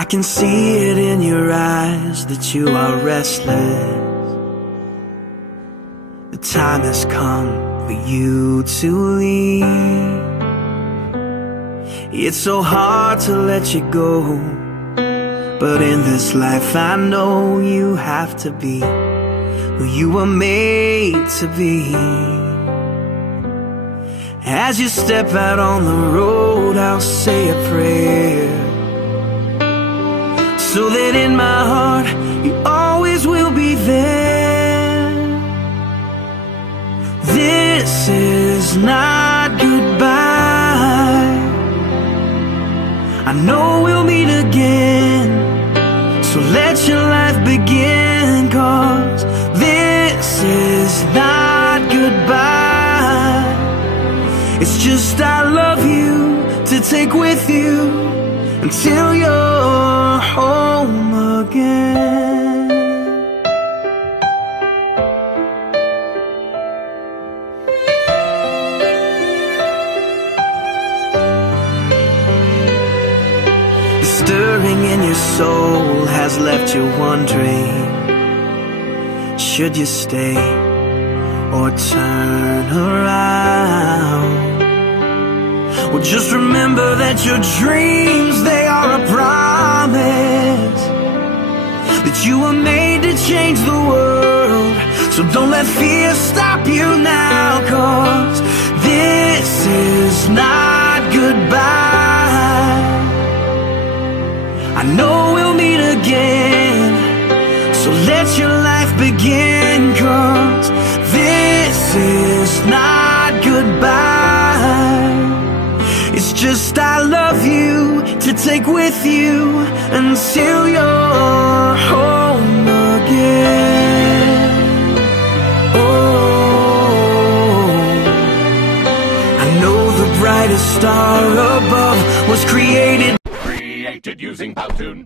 I can see it in your eyes that you are restless. The time has come for you to leave. It's so hard to let you go, but in this life I know you have to be who you were made to be. As you step out on the road, I'll say a prayer, so that in my heart you always will be there. This is not goodbye. I know we'll meet again, so let your life begin, 'cause this is not goodbye. It's just I love you to take with you until you're home again. The stirring in your soul has left you wondering, should you stay or turn around? Well, just remember that your dreams, they are a promise, that you were made to change the world. So don't let fear stop you now, 'cause this is not goodbye. I know we'll meet again, so let your life begin, 'cause this is not goodbye. It's just I love you to take with you until you're home again. Oh, I know the brightest star above was created Using Powtoon.